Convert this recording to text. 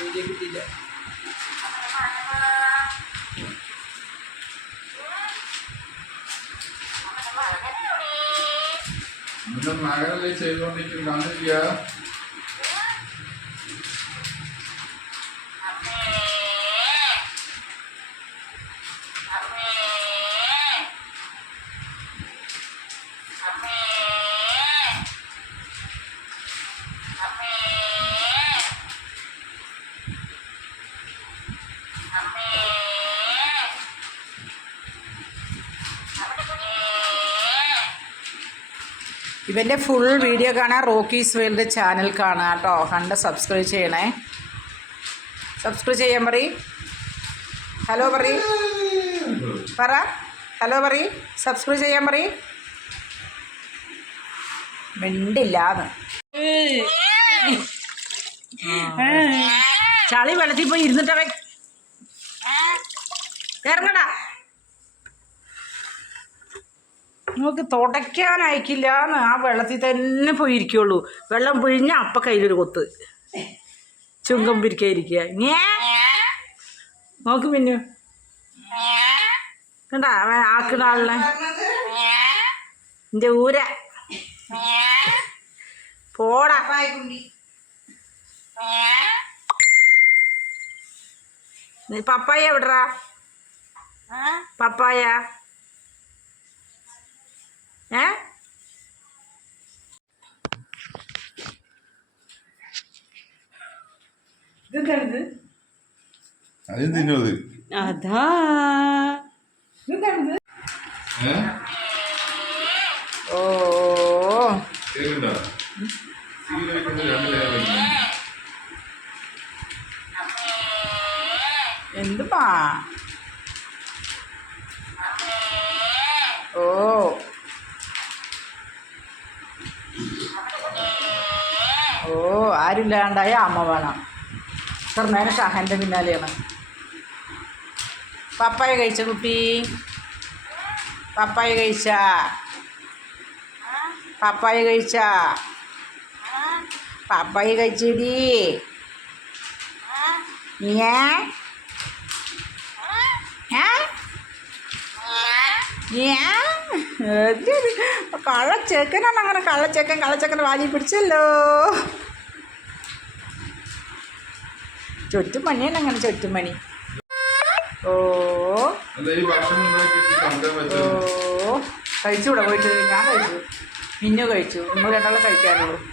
Video കിട്ടിയില്ല. എന്നിട്ട് മകളല്ലേ ചെയ്തുകൊണ്ടിരിക്കും കാണില്ല ഇവന്റെ ഫുൾ വീഡിയോ കാണാൻ റോക്കീസ് വേൾഡ് ചാനൽ കാണുക കേട്ടോ. കണ്ട് സബ്സ്ക്രൈബ് ചെയ്യണേ. സബ്സ്ക്രൈബ് ചെയ്യാൻ പറ ഹലോ പറ പറ. ഹലോ പറ സബ്സ്ക്രൈബ് ചെയ്യാൻ പറ മിണ്ടില്ലാന്ന് ചളി വെള്ളത്തിൽ പോയി ഇരുന്നിട്ടവ ഇറങ്ങടാ. നിങ്ങൾക്ക് തുടയ്ക്കാൻ അയക്കില്ല എന്ന് ആ വെള്ളത്തിൽ തന്നെ പോയി ഇരിക്കുള്ളൂ വെള്ളം പിഴിഞ്ഞ അപ്പ കയ്യിലൊരു കൊത്ത്. ചുങ്കം പിരിക്കാതിരിക്കുക. ഞേ. നോക്ക് പിന്നെ കണ്ട അവൻ ആക്കുന്ന ആളിനെ? എന്റെ ഊര. പോടാ. പപ്പായ എവിടറാ പപ്പായ. ഏ? ഇതെന്താണിത്? അതും തിന്നത് അതാ. ഇതെന്താണിത്? ഏ? ഓ. എന്തുപ്പാ ഓ ഓ ആരില്ലാണ്ടായ അമ്മ വേണം. ചെറുനേരം ഷാഹന്റെ പിന്നാലെയാണ്. പപ്പായ കഴിച്ച കുട്ടി? പപ്പായ കഴിച്ച? പപ്പായ കഴിച്ച? പപ്പായ കഴിച്ചടി. ഞാ കള്ളച്ചെക്കനാണ് അങ്ങനെ കള്ളച്ചെക്കൻ കള്ളച്ചെക്കൻ വാജി പിടിച്ചല്ലോ. ചുറ്റുമണിയാണ് അങ്ങനെ ചുറ്റുമണി. ഓ. ഓ. കഴിച്ചുകൂടെ പോയിട്ട്? ഞാൻ കഴിച്ചു. മിന്നു കഴിച്ചു. നമ്മൾ രണ്ടാളെ കഴിക്കാനുള്ളൂ